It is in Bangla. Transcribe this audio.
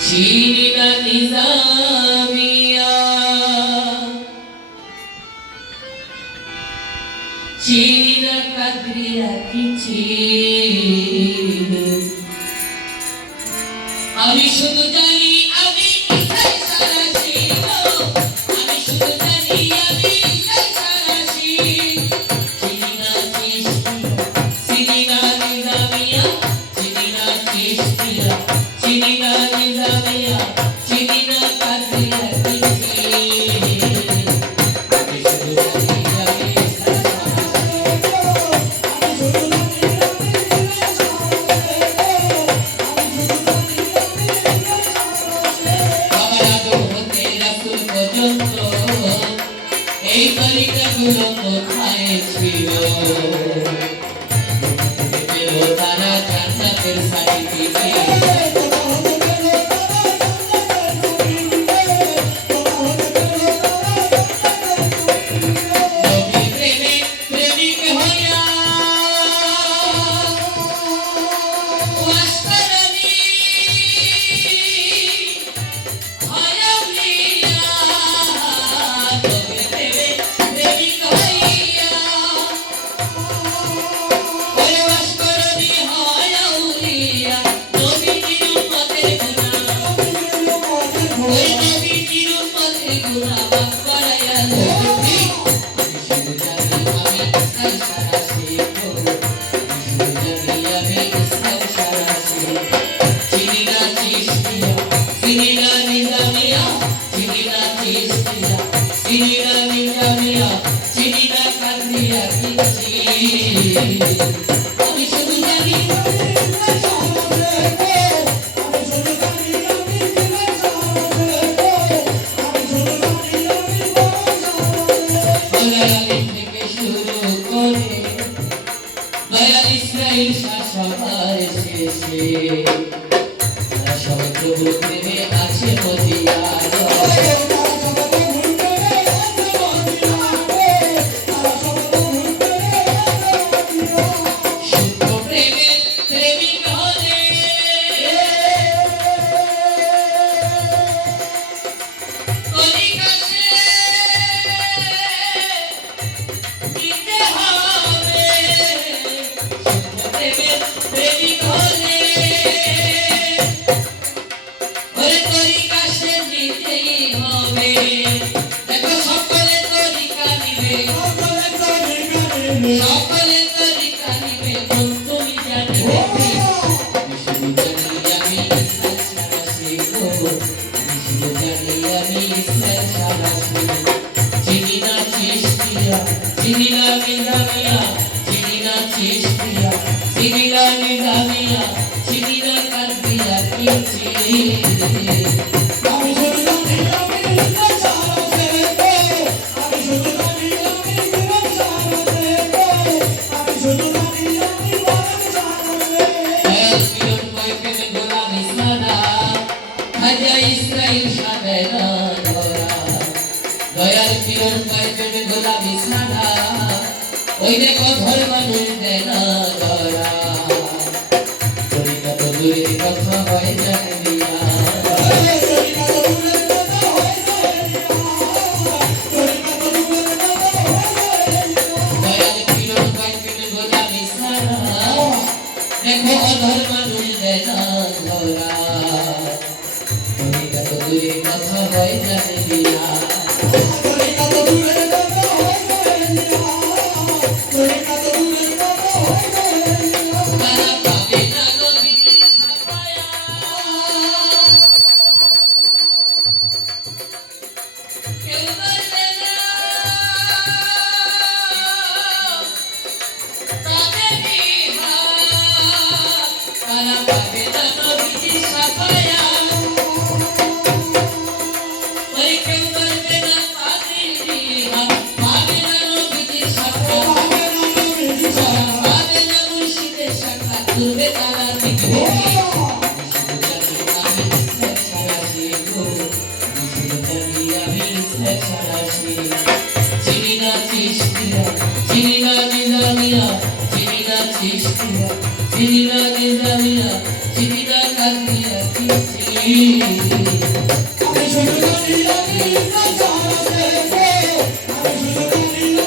চিনিনা নিজামিয়া চিনিনা কাদরিয়া কি আমি শুধু জানি আমি সারাশি আমি শুধু জানি আমি সারাশি চিনিনা চিনিনা নিজামিয়া চিনিনা চিনিনা নিজামিয়া চিনিনা কাদরিয়া এই বালিকাগুলো কোথায় ছিল তারা জান্নাতের সার্টিফিকেট আমি শুধু জানি থেকে শুরু করে দয়াল ইসরাইল সবার শেষে সমুদ্র প্রেমে আছে মদিনার সকলে তরিকা নিবে তুমি জানিবে আমি শুধু জানি আমি সারাশি শুধু জানি আমি সারাশি চিনিনা চিশতিয়া চিনিনা নিজামিয়া চিনিনা চিশতিয়া চিনিনা নিজামিয়া চিনিনা কাদরিয়া কি ইসরাইল সাবেনা ধরা দয়াল পিয়ন পাইবে গোলামি সাদা ওই দেখো ধর্মানুষ দেনা ধরা তরিকা তো দূরে কথা হয় জানিয়া দয়াল পিয়ন পাইবে গোলামি সাদা দেখো অধর্মানুষ দেনা ধরা দূরে কথা হয় জানিয়া তারা পাবে না নবীর সাফায়া কেউ বলবে না পাবে বিহার তারা পাবে না নবীর সাফায়া দুর্বে তারা দেখবে চিনিনা চিশতিয়া চিনিনা নিজামিয়া চিনিনা চিশতিয়া চিনিবাগে জানিয়া চিনিবা কান্দিয়া কিছি আমি শুধু জানি আমি ইসলাম সারা দেখে আমি শুধু জানি